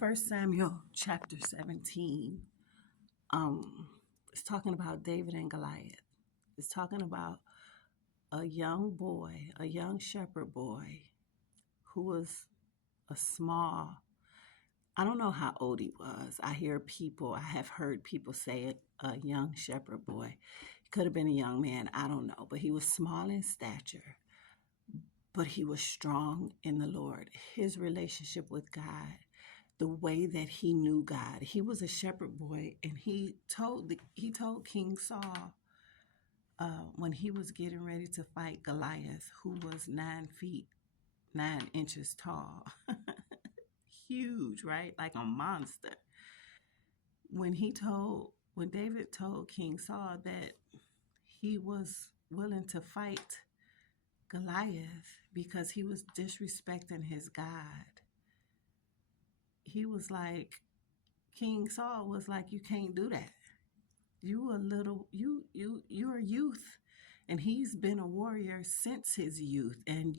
First Samuel chapter 17, it's talking about David and Goliath. It's talking about a young boy, a young shepherd boy, who was a small, I don't know how old he was. I have heard people say it, a young shepherd boy. He could have been a young man, I don't know, but he was small in stature, but he was strong in the Lord. His relationship with God, the way that he knew God. He was a shepherd boy, and he told King Saul when he was getting ready to fight Goliath, who was 9 feet 9 inches tall, huge, right, like a monster. When David told King Saul that he was willing to fight Goliath because he was disrespecting his God, he was like, King Saul was like, you can't do that. You're a youth, and he's been a warrior since his youth, and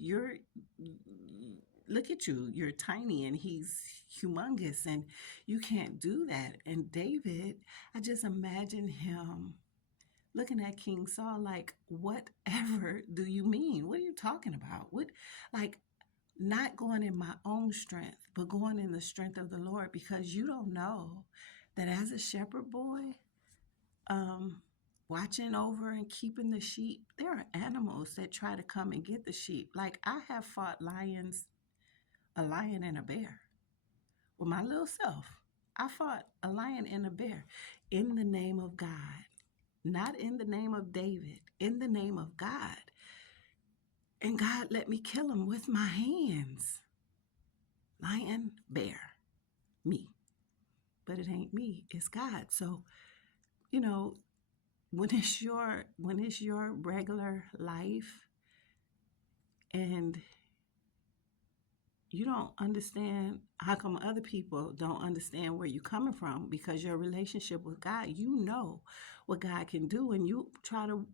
look at you, you're tiny and he's humongous, and you can't do that. And David, I just imagine him looking at King Saul like, whatever do you mean? What are you talking about? What, like, not going in my own strength, but going in the strength of the Lord, because you don't know that as a shepherd boy, watching over and keeping the sheep, there are animals that try to come and get the sheep. Like, I have fought lions, a lion and a bear with my little self. I fought a lion and a bear in the name of God, not in the name of David, in the name of God. And God let me kill him with my hands. Lion, bear, me. But it ain't me, it's God. So, you know, when it's your regular life and you don't understand, how come other people don't understand where you're coming from? Because your relationship with God, you know what God can do, and you try to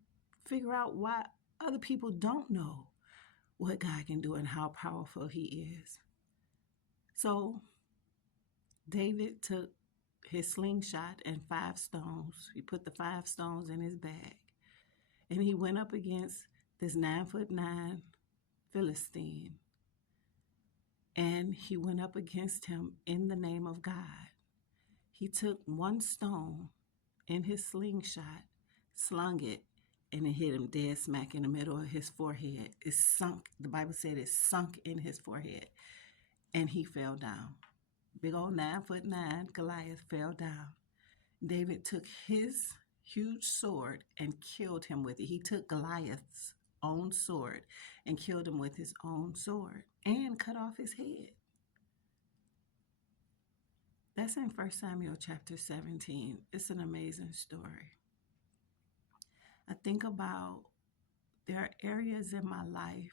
figure out why other people don't know what God can do and how powerful he is. So David took his slingshot and 5 stones. He put the 5 stones in his bag, and he went up against this 9'9" Philistine, and he went up against him in the name of God. He took 1 stone in his slingshot, slung it, and it hit him dead smack in the middle of his forehead. It sunk. The Bible said it sunk in his forehead, and he fell down. Big old 9'9" Goliath fell down. David took his huge sword and killed him with it. He took Goliath's own sword and killed him with his own sword and cut off his head. That's in First Samuel chapter 17. It's an amazing story. I think about, there are areas in my life,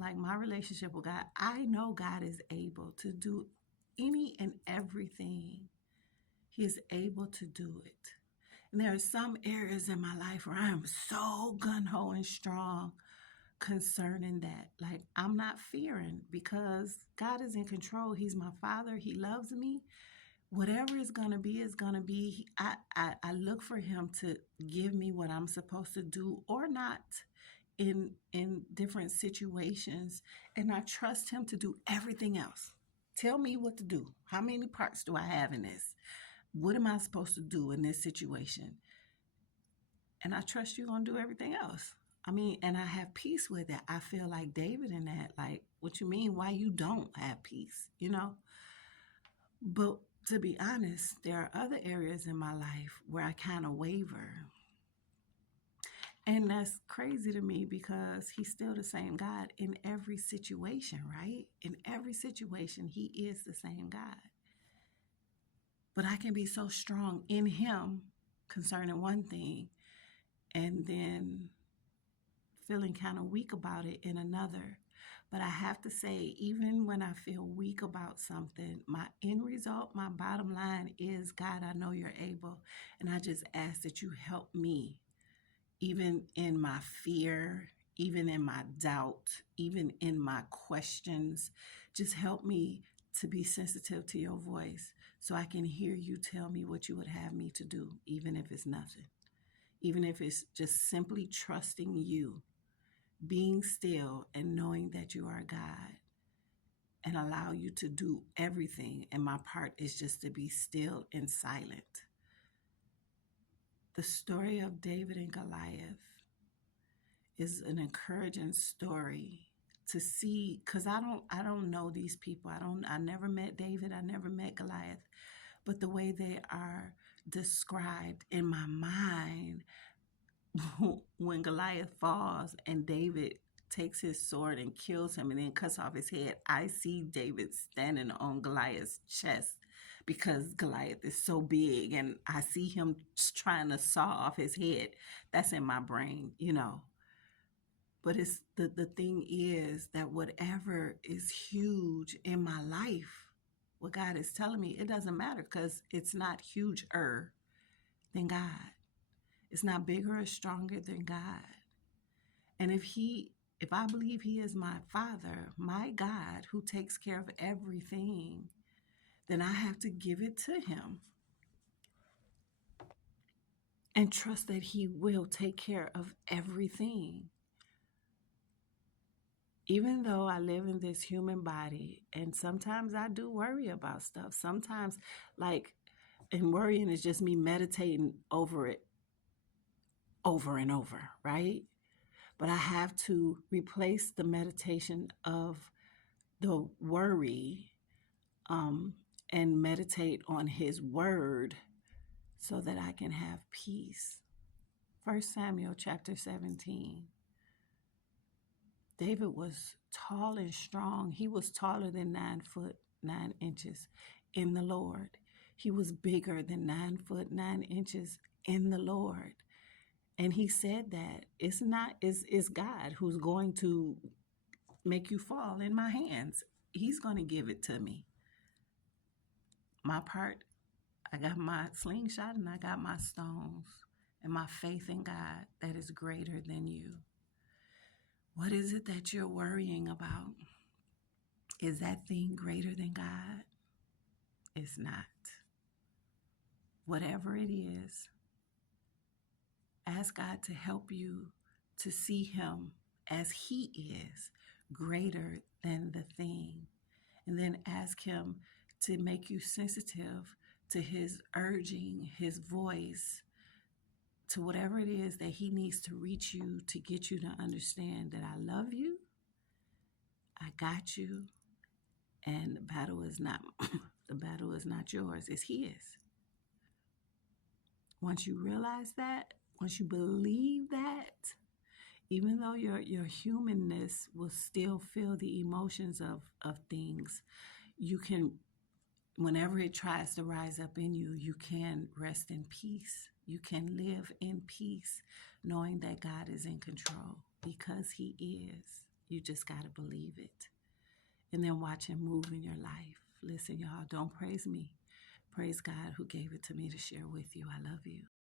like my relationship with God. I know God is able to do any and everything. He is able to do it. And there are some areas in my life where I am so gun-ho and strong concerning that. Like, I'm not fearing because God is in control. He's my father. He loves me. Whatever is going to be is going to be. I look for him to give me what I'm supposed to do or not in different situations, and I trust him to do everything else. Tell me what to do. How many parts do I have in this? What am I supposed to do in this situation? And I trust you're going to do everything else. I mean, and I have peace with it. I feel like David in that. Like, what you mean? Why you don't have peace? But to be honest, there are other areas in my life where I kind of waver. And that's crazy to me because he's still the same God in every situation, right? In every situation, he is the same God. But I can be so strong in him concerning one thing and then feeling kind of weak about it in another. But I have to say, even when I feel weak about something, my end result, my bottom line is, God, I know you're able. And I just ask that you help me, even in my fear, even in my doubt, even in my questions. Just help me to be sensitive to your voice so I can hear you tell me what you would have me to do, even if it's nothing, even if it's just simply trusting you, being still and knowing that you are God and allow you to do everything. And my part is just to be still and silent. The story of David and Goliath is an encouraging story to see, because I don't know these people. I never met David, I never met Goliath, but the way they are described in my mind, when Goliath falls and David takes his sword and kills him and then cuts off his head, I see David standing on Goliath's chest because Goliath is so big, and I see him trying to saw off his head. That's in my brain, you know. But it's the thing is that whatever is huge in my life, what God is telling me, it doesn't matter because it's not huger than God. It's not bigger or stronger than God. And if I believe he is my Father, my God, who takes care of everything, then I have to give it to him and trust that he will take care of everything. Even though I live in this human body, and sometimes I do worry about stuff. Sometimes, and worrying is just me meditating over it over and over, right? But I have to replace the meditation of the worry and meditate on his word so that I can have peace. 1 Samuel chapter 17. David was tall and strong. He was taller than 9 foot 9 inches in the Lord. He was bigger than 9 foot 9 inches in the Lord. And he said that it's God who's going to make you fall in my hands. He's going to give it to me. My part, I got my slingshot and I got my stones and my faith in God that is greater than you. What is it that you're worrying about? Is that thing greater than God? It's not. Whatever it is, ask God to help you to see him as he is, greater than the thing. And then ask him to make you sensitive to his urging, his voice, to whatever it is that he needs to reach you to get you to understand that I love you, I got you, and the battle is not yours, it's his. Once you realize that, once you believe that, even though your humanness will still feel the emotions of things, you can, whenever it tries to rise up in you, you can rest in peace. You can live in peace, knowing that God is in control because he is. You just got to believe it. And then watch him move in your life. Listen, y'all, don't praise me. Praise God who gave it to me to share with you. I love you.